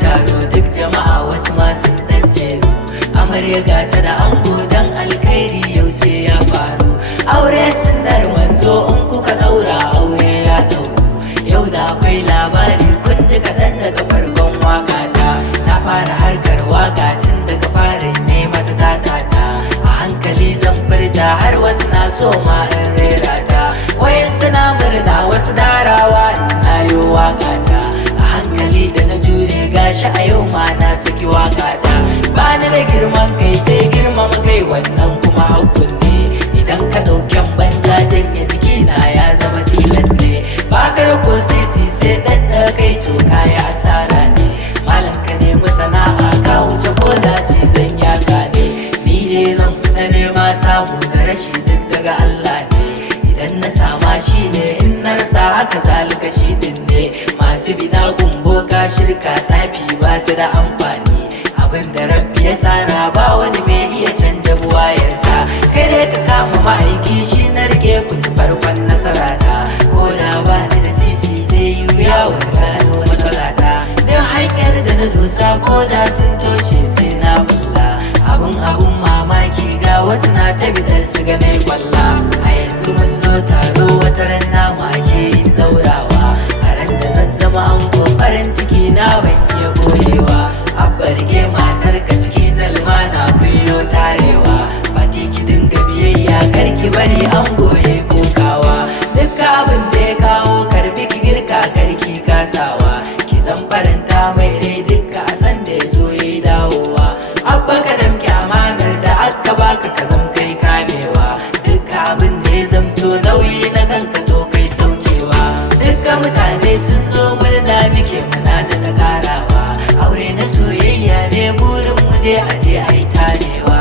taro duk jama'a wasu ma sun dan jeru. Amarya gata da ango dan alkhairi yau sai ya faru. Aure sunnar manzo in kuka daura aure ya dauru. Yau da akwai labari kun ji kaɗan daga farkon wakata. Na fara harkar waka tun daga farin nema ta tatata. A hankali zan furta har wasu na so ma in rera ta. Wayan suna murna wasu darawa na yo wakata. A hankali da na jure gashi a yau ma na saki wakata. Bani da girman kai sai girmama kai wannan kuma hakkun ne. Idan ka ɗauken banza janye jikina ya zama tilas ne. Baka da ko sisi sai ɗaɗɗa kai to kaya asara ne. Malam ka nemi sana'a ka wuce ko da cizon yatsa ne. Ni dai zan fita nema samu da rashi duk daga Allah ne. Idan na sama shi ne in na rasa haka zalika shi din ne. Masu bida gumbo ka shirka tsafi ba ta da amfani. Abin da rabbi ya tsara ba wani mai iya canja buwayarsa. Kai dai ka kama ma'aiki shi na rike kun farkon nasarata. Ko da ba ni da sisi zai yi wuya wani gano matsalata. Don hanyar da na dosa ko da sun toshe sai na bulla. Abun mamaki ga wasu na ta bidar su ganai kwalla. A yanzu mun zo taro wata ran nama ke yin daurawa. A ran da zan zama ango farin ciki na ban iya boyewa. Abba rike matar ka ciki na lumana kuyo tarewa. Fati ki dinga biyayya kar ki bari an goye kokawa. Dukka abin da ya kawo karbi ki girka karki kasawa. Ki zan faranta mai rai dukka a san da ya zo ya dawowa. Abba ka damki amanar da aka baka ka zam kai kamewa. Dukka abin da ya zamto nauyi na kanka to kai saukewa. Dukka mutane sun zo murna muke muna da ta karawa. Aure na soyayya ne burin mu dai aje ai tarewa.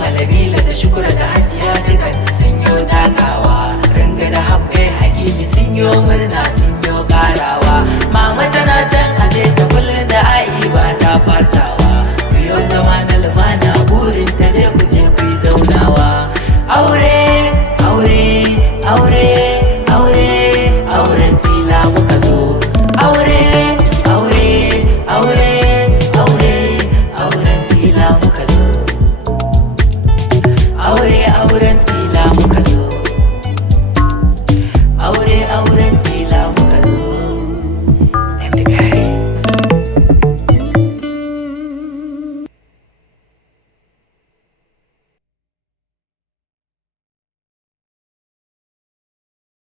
Malabila da shukura da hajiya dukansu sun yo takawa. Ranga da habgai hakili sun yo